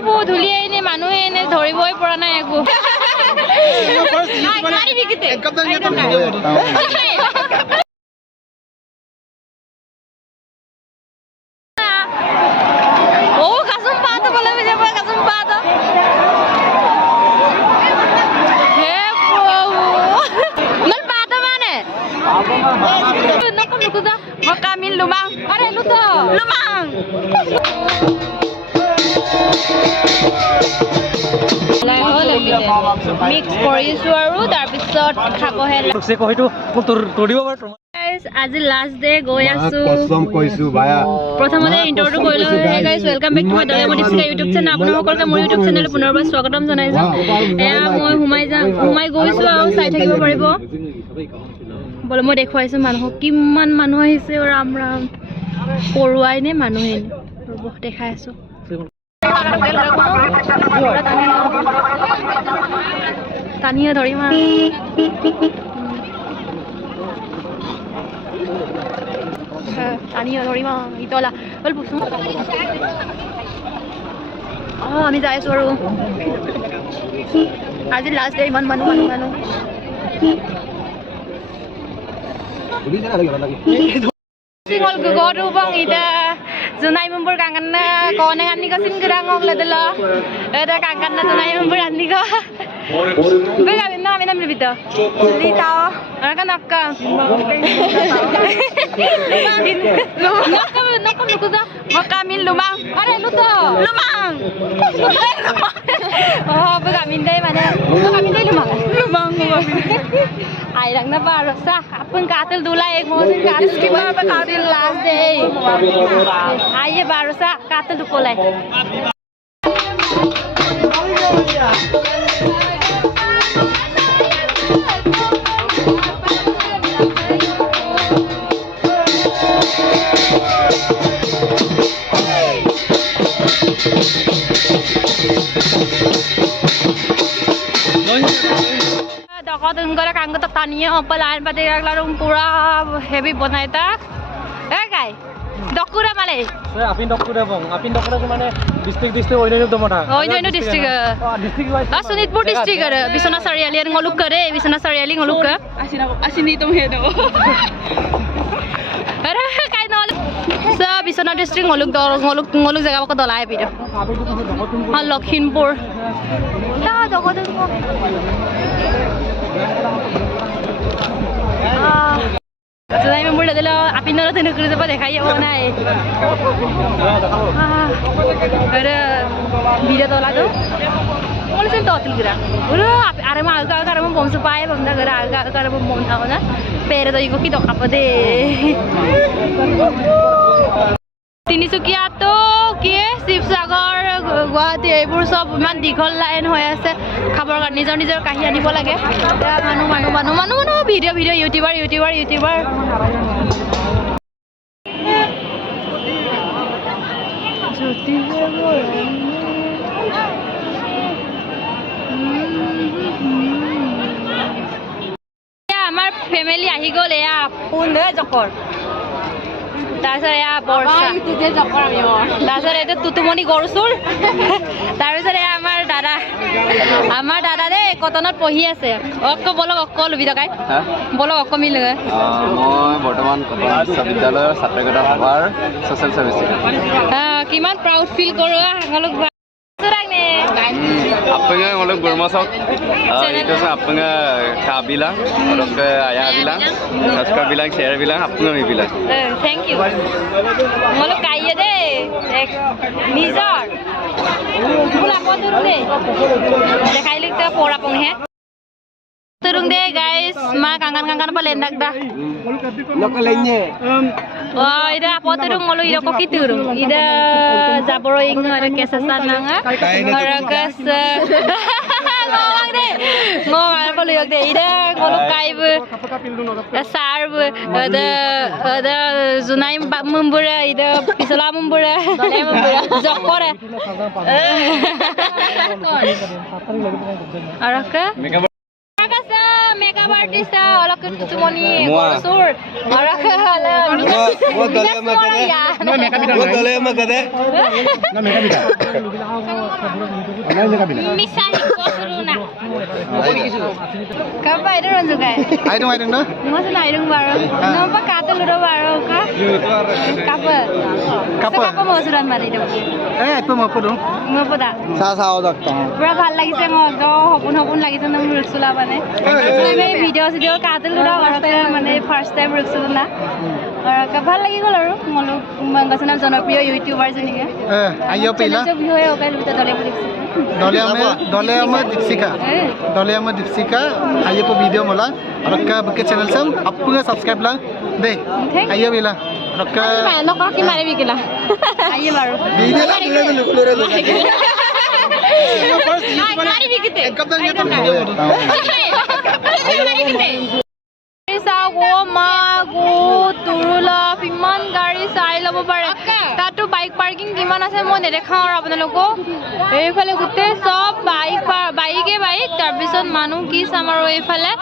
কাপোৰবোৰ ধুলিয়াই নে মানুহে এনে ধৰিবই পৰা নাই একো Kami lumang. Are luto. Lumang. Mix কৰিছো আৰু তাৰ পিছত খাবহে লাগছে কইটো তোৰিব পাৰ গাইস আজি লাষ্ট ডে গৈ আছো কসম কৈছো ভায়া প্ৰথমতে ইন্ট্ৰোটো কৰিলো হে guys welcome back to my ডলে মডিফিকা ইউটিউব চেনেল আপোনালোকক মোৰ ইউটিউব চেনেল পুনৰবাৰ স্বাগতম জনাইছো এয়া মই সোমাই গৈছো আৰু চাই থাকিব পাৰিব বলে মই দেখুৱাইছো মানুহক কিমান মানুহ আহিছে ৰাম ৰাম পৰুৱাই নে মানুহে ৰব দেখাই আছো তানিয়া ধৰিমা তানিয়া ধৰিমা ইতলা বল পুছু আমি যাই আছো আৰু আজি লাষ্ট ডে ইমান মানুহ Singol gogodu bang ida zunai mumpur kangenna kone kan nika sin gerang ngong ledelo ada kangenna zunai mumpur anika bega minna minna milbito lita kan akka nakam lukuda makamin lumang are luto lumang oh bega mindai mana bega mindai lumang ai lang na baro sa apun katil dulai ek mo sin katil ki ba katil last day ai ye baro sa katil du kolai Tenggerak angkat taniya pelan pada larung pura heavy bonaita. Kai. Dokura male. Saya apin dokura bang. Apin dokura tu mana district oino tu mana. Oino district. District wise. Sunitpur district ada. Bisana Sariali yang ngoluk kere. Bisana Sariali ngoluk ke. Asini tu hedo. Ada kai nol. Sa Bisana district ngoluk jaga apa dolai pido. Lakhimpur. Dah dokura tu. Zunai mumpur ledelo apin nolo tenu kuru apa dekhai ya mana ada video tola tu mulai sen totil kira uru arema arema bom supaya bom dah kira arema bom tahu na pera tu iko kita apa deh Tinisukia to kie Sibsagar Guwahati এইবোৰ সব ইমান দীঘল line হৈ আছে খাবৰ কাৰণে নিজৰ কাহি আনিব লাগে মানুহ ভিডিঅ ইউটিউবাৰ আমাৰ ফ্যামিলি আহি গ'ল এয়া Pune জকৰ Dasar ya borsa. Itu jokor amigo. Dasar itu tutumoni gorsul. Dasar ya amar dada de kotonot pohi ase. Okko bolo okko lubi tokai. Bolo okko milenge. Moi Bortoman Koton Sabidyalaya Satragata Sabar Social Service. Kiman proud feel koro ngaluk surang ne. Apanya ngaluk gormasok. Itu sa apanya ka bilang, orang ke ayah bilang, subscribe bilang, share bilang, apanya mi bilang. Thank you. Ngaluk kaya deh. Nizar. Pula apa turun deh. Dekai lik ta pora pong he. Turun deh guys, ma kangen pa lendak dah. Lokalnya. Oh, ida apa turun ngolu ida koki turun. Ida zaboroing ada kesasan nanga. Orang kes ngomong deh. Ngomong apa lu deh. Ida ngolu kaib. Sarb ada zunai mumbura ida pisola mumbura. Jokore. Orang ke? Mega artist olak kutumoni sur orak hala वो दले में करे वो दले में करे ना मेरा बिटा मेरा beta misah kosuruna kapa itu ranjukai I don't ना masa nairung baro nampak kata ludo baro ka kapa kapa mau suran mari itu तो मैं पढ़ूं mau pada सा लगता हूं পুরা ভাল লাগিছে মোৰ তো হপুন লাগিছে না মোৰ ৰিক্সুলা মানে আমি ভিডিঅ কাটিল দুটা ঘৰতে মানে ফাৰ্ষ্ট টাইম ৰিক্সুলা না আৰু ভাল লাগি গ'ল আৰু মলো মংগছনা জনপ্ৰিয় ইউটিউবাৰ জনিকে आइयो पहला যে ভিডিঅ ওকে লুতে দলে বুলিছে दले में दीपशिका आइयो को वीडियो मला रक्का बके चैनल सम आपका सब्सक्राइब ला दे आइयो बेला रक्का নক কি মাৰি বিকিলা আইয়ে বাৰু वीडियो ला ले মাৰি বিকিতে कब तक ये तो वीडियो ইমান গাড়ী চাই ল'ব পাৰে তাতো বাইক পাৰ্কিং কিমান আছে মই নেদেখাওঁ আৰু আপোনালোকক এইফালে গোটেই চব বাইকে বাইক তাৰপিছত মানুহ কি চাম আৰু এইফালে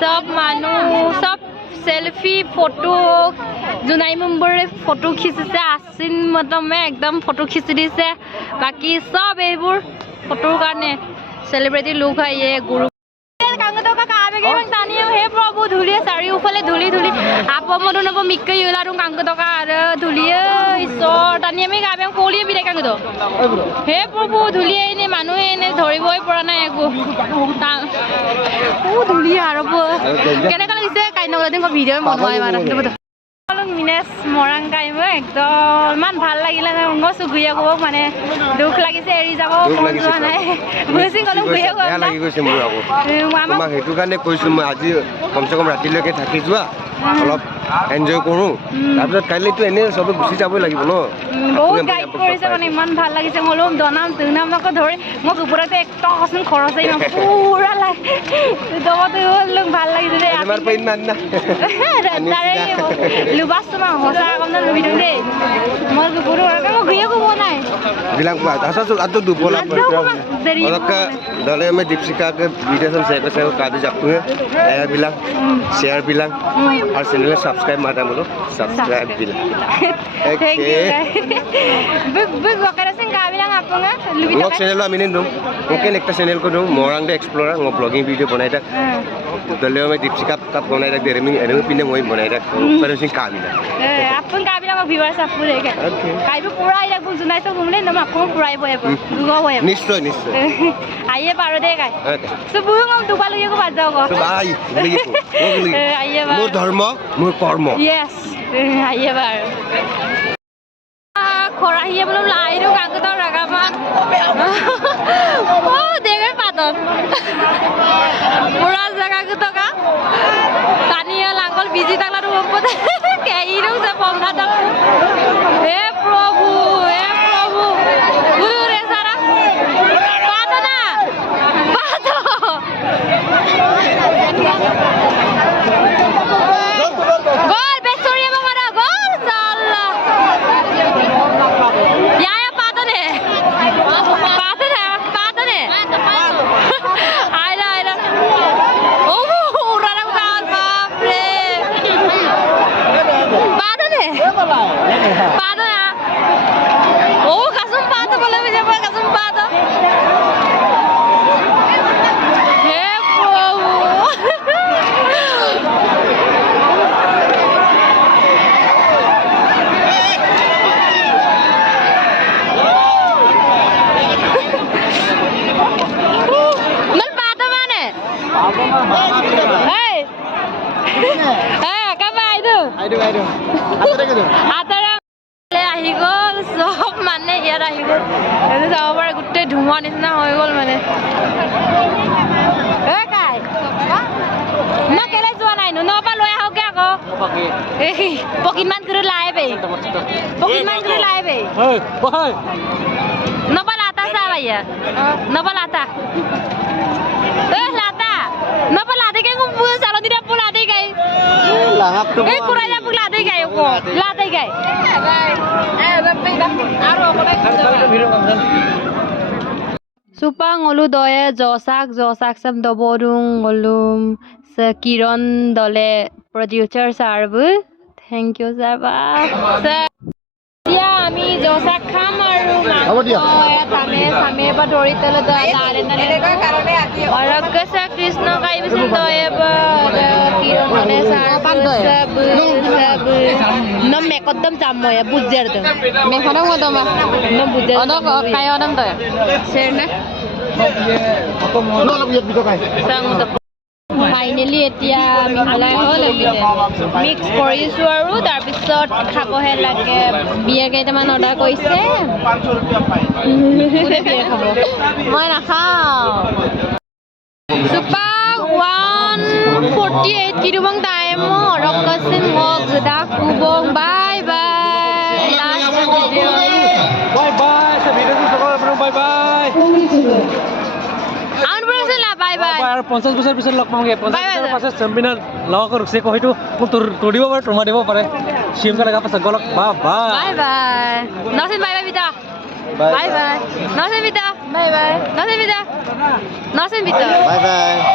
চব মানুহ চব सेल्फी फोटो जुनाई मुंबरे फोटो खिचिছে आसिन मतमे एकदम फोटो खिचि दिছে बाकी सब এইবোৰ फोटोৰ কাৰণে सेलिब्रिटी लुक आइए गुरु कांगदोका काबेगे बं तानियो हे प्रभु धुलिए चारिउफाले धुली धुली आपमदनब मिक्कै उलारुं कांगदोका आरो धुलिए ईश्वर तानि आमी गाबें कोलिए बिरे कांगदो हे प्रभु धुलिए एने मानुहे एने धरिबই পৰা নাই একো ও ধুলি আৰু কেনেকা লাগিছে কাইনগদিন ভিডিঅ মন হয় মানে মিনেছ মৰাং কাইম একদম ইমান ভাল লাগিলে মই সুগুয়া কব মানে দুখ লাগিছে এৰি যাব মন যোৱা নাই বুজি গলো গুয়া বেয়া লাগি গৈছে মোৰ আকৌ তোমাক হেতু কাৰণে কৈছো মই আজি কমসে কম ৰাতিলৈকে থাকি যোৱা অলপ এনজয় কৰো তাৰপিছত কাইলৈতো এনে সব গুচি যাবই লাগিব ন বহুত গাইড কৰিছে মানে ইমান ভাল লাগিছে মলম দনাম তুনামক ধৰি মোক ওপৰতে একদম হসন খৰচ আই পুৰা লাগ দমতে লোক ভাল লাগিছে দে আমাৰ পেইন মান না তাৰে লুবাস্তমা হসা কম লুবি দে মই গুৰু মই গুয়া কব নাই bilang kuat asal atau dupola olaka dale में दीपशिका के वीडियो हम शेयर कर कादे जापू है bilang share bilang और चैनल सब्सक्राइब माता बोलो subscribe bilang thank you big wakara sing ka bilang apa nga lubi vlog channel lo aminin dum mungkin ekta channel ko dum morang de explorer ngo vlogging video banai tak dale में दीपशिका कब बनाई tak dere min ene pinne moi banai tak पर sing ka bilang अपन का bilang viewers apur hey kai bu pura ila bu junai to bumle nam akon purai boy dugo boy निश्चय निश्चय आइए पारो दे काय so buung om duba luye ko bajao ko so bai lagi ko आइए बार मोर धर्म मोर कर्म yes आइए बार खराहिए बोलो लाइरो कांगतो रागामान ओ देगे पातन पुरा जगह को तो का तानिया लांगल बिजी takla ru ompot keirung se pomna tak हे प्रभु गुरु रे सारा पातो ना पातो गोल बेसोरिया मारा गोल साला या पातो ने आइला ओ उरारा गाल बाप रे पातो ने ओ कसम पातो बोले मुझे कसम पातो हे प्रभु मन पातो माने कब आइदो आतरा আহি গল সব মানে ইয়াত আহি গল এনে যাব পাৰে গোটেই ধুমা নিচিনা হৈ গল মানে এ কাই ন কেলে যোৱা নাই ন পা লৈ আহকে আকৌ এই পকিমান কৰি লাইবে ন পা লাতা সা ভাইয়া ন পা লাতা ন পা লাতে কে কুম চালো দিনা পোলা দে গাই lahap tu এই কুৰাইলা পোলা দে গাই আকৌ লাতে গাই Supang ngolu doya josak sam dobodung ngolum Kiran দলে producer sir thank you sir বা এতিয়া আমি জচা খাম আৰু সামেৰ পৰা ধৰি তলে কৃষ্ণ কাইবিচোন কিৰণে ছাৰ মেকদম যাম মই বুজাৰ মেখনক মই দমা বুজাৰ কাই অদম তই চেৰ নে ফাইনেলি এতিয়া মিহলাই হ'ল মিক্স কৰিছোঁ আৰু তাৰপিছত খাবহে লাগে বিয়া কেইটামান অৰ্ডাৰ কৰিছে মই নাখাওঁ Supa 148 kidubang tayo mo. Rokasin mo. Gadak kubong. Bye bye. Last video. Bye bye. Sa video ko sa bye bye. Ano ba sila? Bye bye. Bye. 50 বছৰ পিছত লগ পামগে 50 বছৰ পাছত চেম্পিয়ন লগ ৰুকছে কহিটো মোক তোৰ দিব পাৰে তোমাৰ দিব পাৰে সিম কা লগা পাছত গলক bye bye Bye bye. Nasin bye bye bita. Bye bye. Nasin bita. Bye bye. Nasin bita. Nasin bita. Bye bye